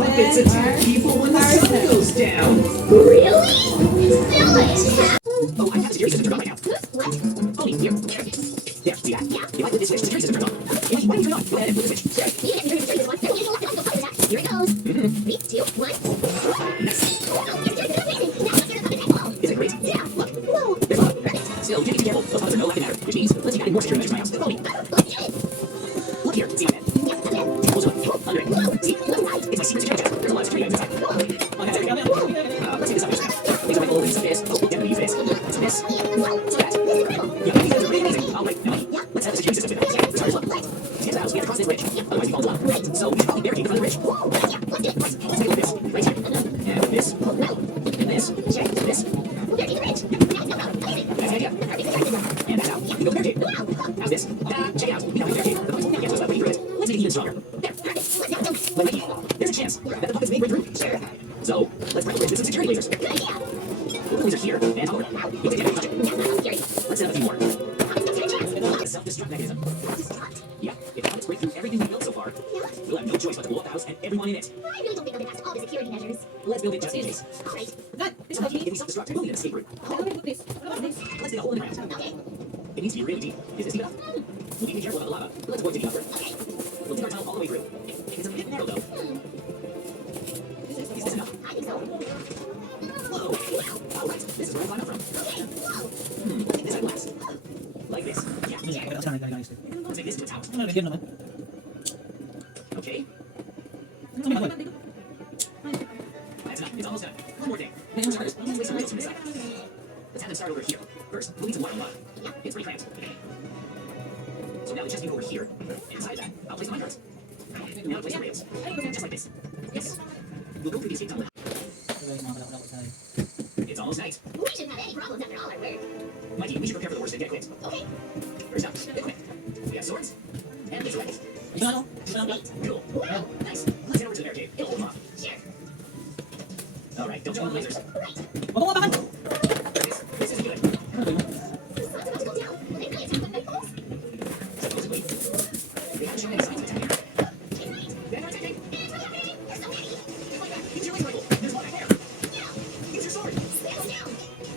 puppets attack people when the sun goes down. Really? Silly. Oh, I have the security system turned on right now. What? Oh, here. There, see that? Yeah. If I flip this switch, the security system turns on. Why don't you turn it on? Go ahead and flip the switch. Sure. You need to turn this one. Then you can lock the puppet attack. Here it goes. 3, 2, 1. Nice. Oh, your security system amazing. Now let's start the puppet attack. Isn't it great? Yeah. Look. Whoa. There's a lot. Still, you need to be careful. Those puppets are no laughing matter, which means let's see adding more security measures in my house. Follow me. Let's do it. Look here. See my bed. Yeah, I'm in. Close to it. Under it. See? It's my secret security chest. There's a lot of security items inside. Oh, that's everything. Let's see this up here. These are my old things. This. Oh, yeah, use this. So this. So that. Yeah, these guys are really amazing. All right, now let's have the security system with it. Start slow. To get to the house, we have to cross this bridge. Otherwise, we fall down. Right. So we should probably barricade the front of the bridge. Whoa. Yeah, let's do it. Right. Let's take a look at this. Right here. And this. And this. Check. This. We'll barricade the bridge. Yeah, no problem. Amazing. That's the idea. And that's how we go barricade. How's this? Check it out. We know we barricade. The puppets won't get to us, but we through it. Let's make it even stronger. There. Let's now jump. But Mikey, there's a chance that the puppets may break through. Sure. So let's break the bridge with some security lasers. Good idea. We'll put the laser here and over. You take it. Touch it. Yeah, I'm scary. Let's set up a few more. Puppets don't stand a chance. The self-destruct mechanism. Destruct? Yeah, if the puppets break through everything we built so far, we'll have no choice but to blow up the house and everyone in it. I really don't think I'll get past all the security measures. Let's build it just in case. All right. But it's lucky if we self-destruct, we'll need an escape route. Let's dig a hole in the ground. Okay. It needs to be really deep. Is this deep enough? We'll need to be careful about the lava. Let's avoid digging upward. Okay. We'll dig our tunnel all the way through. It's a bit narrow though. Is this enough? I think so. Whoa! Wow! All right, this is where I climb up from. Okay. Whoa. I think this might last. Like this. Yeah. Let's make this into a tower. Okay. That's enough. It's almost done. One more thing. For starters, let's lay some rails from this side. Let's have them start over here. First, we'll need some water on the bottom. Yeah, it's pretty cramped. So now the chest can go over here. And inside that, I'll place the minecarts. Now I'll place the rails. Just like this. Yes. We'll go through these gates on the It's almost night. We shouldn't have any problems after all our work. Mikey, we should prepare for the worst and get equipped. Okay. First up, equipment. We have swords and laser rifles. Cool. Wow. Nice. Let's head over to the barricade. It'll hold them off. Sure. Alright, don't jump on the lasers. Right. This is good. The sun's about to go down. Will they really attack the night falls? Supposedly. They haven't shown any signs of attack here. Okay, right. They're not attacking. It's what's happening. There's so many. Just like that. Use your laser rifle. There's one right there. Yeah. Use your sword. Stand them down.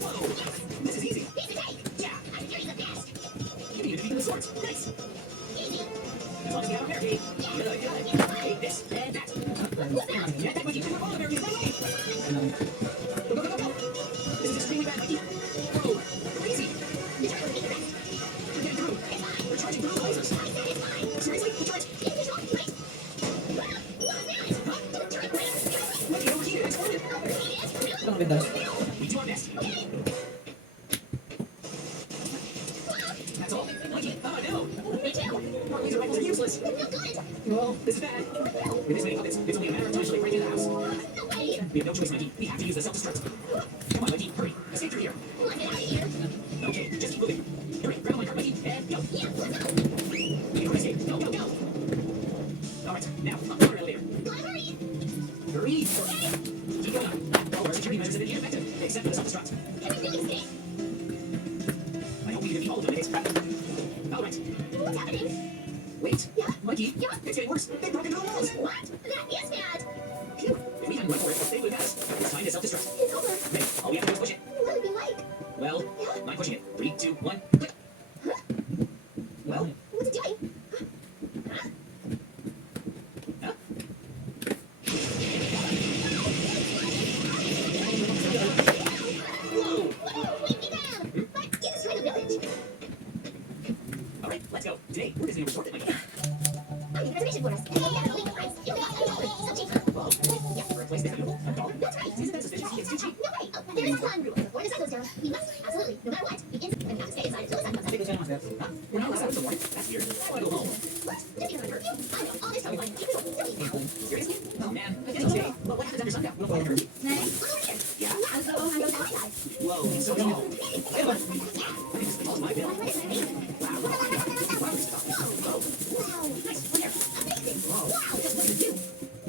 Whoa. This is easy. Piece of cake. Yeah. I'm sure he's the best. You need to defeat the swords. Nice. Easy. As long as you have a barricade. Good. Take this and that. What's that? Get that, Mikey. We're all the barricades. Run away. Go, go, go, go, go. This is extremely bad, Mikey. Whoa. Crazy. Be careful to take the rest. We're getting through. It's fine. We're charging through the lasers. I said it's fine. Seriously? You charge? It's visual. Right. What was that? Don't turn around. Mikey, overheated. Exploded. Really? We do our best. Okay. That's all. Mikey, no. Me too. Our laser rifles are useless. No good. Well, this is bad. With this many puppets, it's only a matter of time until they break into the house. No way. We have no choice, Mikey. We have to use the self-destruct. Come on, Mikey. Hurry. Escape through here. Let's get out of here. Okay, just keep moving. Hurry, grab a minecart, Mikey, and go. Yeah, let's go. Wait for escape. Go, go, go. All right, now, up the elevator. Gotta hurry. Hurry. Keep going up. All our security measures have been ineffective, except for the self-destruct. Everything is safe. I hope we can defeat all of them in the next All right. What's happening? Wait. Yeah. Mikey, Yeah. it's getting worse. They broke into the walls. What? That is bad. Phew. If we hadn't run for it, they would have had us. It's time to self-destruct. It's over. Ready? All we have to do is push it. What would it be like? Well, Yeah. I'm pushing it. 3, 2, 1, click. Huh? Well, What's it doing? Huh? huh? Whoa. Whoa, wait me down. But get destroy the village. All right, let's go. Today, we're visiting a resort that Mikey. I need a reservation for us. Hey, yeah, building the price. $1 so cheap. Whoa. Yeah. For a place this beautiful, $1. That's right. Isn't that suspicious? It's too cheap. No way. Oh, there is one rule. Before the sun goes down, we must, absolutely, no matter what, we instantly have to stay inside until the sun comes up. Huh? We're not allowed out in the morning. That's weird. I want to go home. What? Just because of curfew? I know all this time, like, keep it open. Don't eat now. Seriously? Oh man, I guess I'll stay. But what happens after sundown? We'll follow curfew. Nice. Look over here. Yeah. Wow, so I'm going outside. Whoa, it's so tall. Hey, look. I think this is my bill. What is it? Wow. Wow, this is awesome. Whoa. Wow. Nice. Look here. Amazing. Whoa. Wow. Just what does it do?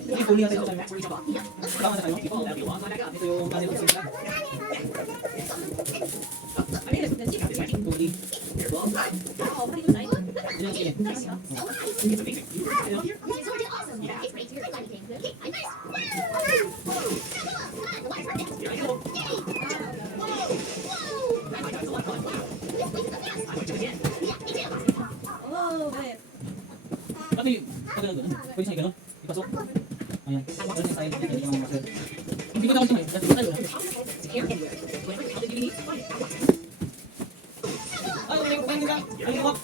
So that's where we jump off. Yeah. If you fall, that'll be a long climb back up. Ito yung panel ko sila. I made it. You got this, Mikey. Careful. Wow. Yun ang sige. So nice. It's amazing. You really love here? This is awesome. Yeah. It's pretty Great, you're like anything. Okay, I'm first. Whoa! Come on, the water's perfect. Here I go. Yay! Whoa! That my guy's a lot of fun. Wow. This place is so fast. I might jump again. Yeah, me too. Oh, babe. Pati, pag ganun. Pwede sa'yo ganun. Ipasok. Ayan. Ganun yung style. Ganun yung mga sir. Hindi ko na ako ito eh. Dati ko tayo. Here, anywhere. Whenever how did you need? Fine. Ay, may kumain ka. Ay, kumain.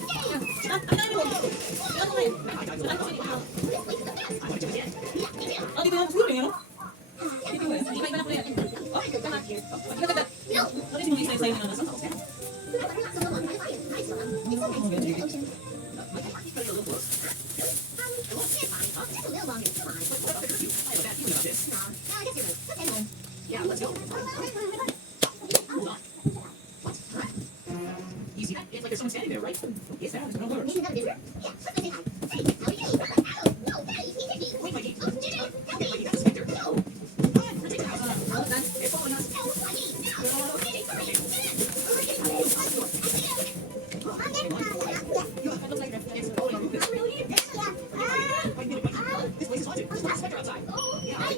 My guy's a lot of fun. Wow. This place is so fast. I might jump again. Yeah, me too. Ah, dito yan. Siguro yun, ano? Dito eh. Iba-iba na po yan. Ah, Come on here. hindi ka ganda. No! Ano yung mga style-style na nasa? But we're not so long. I'm fine. Nice one. It's so nice. Okay, okay. Ocean. My party's better a little close. It's fine. Just a little longer. Come on. What about the curfew? I have a bad feeling about this. No, I guess you're right. Let's head home. Yeah, let's go. Hold on. What? You see that? It's like there's someone standing there, right? Is that? No, Maybe another visitor? Yeah, let's go say hi. Hey, how are you? Ow! No, Daddy, he's hit me. wait, Mikey. Oh, Ginger, help me. Mikey, that's a specter. No. Come on, let's take the house. Oh, done. It's following us. No, Mikey, no. Ginger, hurry. It looks like that. It's following our movements. Really? Wait a minute, Mikey. This place is haunted. There's a specter outside. Oh, Yeah. hi.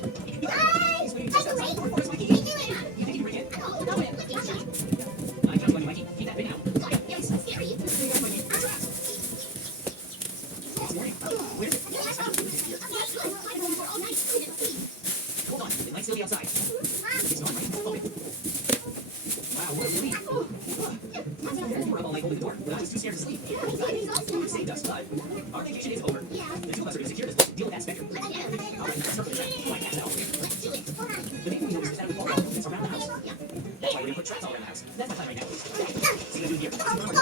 It's waiting just outside. Where's Mikey? Can you do it? You think you can bring it? No, no, let's get shot. I can't run you, Mikey. Keep that bin out. Yeah, it's so scary. Hey, Mikey. We're trapped. It's morning. Where is it? Okay, let's go. Okay, good. We'll hide home for all night. We didn't see. Hold on. It might still be outside. It's gone, right? Okay. Wow, what a relief. Before I'm all like, open the door, but I was too scared to sleep. You saved us, but our vacation is over. Yeah. The two of us are going to secure this place and deal with that specter. Let's get it. All right, let's start with the trap. Oh, I can't tell. Let's do it. Hold on. The main thing we noticed is that we fall down. It's around the house. Yeah. That's why we're going to put traps all around the house. That's my plan right now. See what I do here. Oh,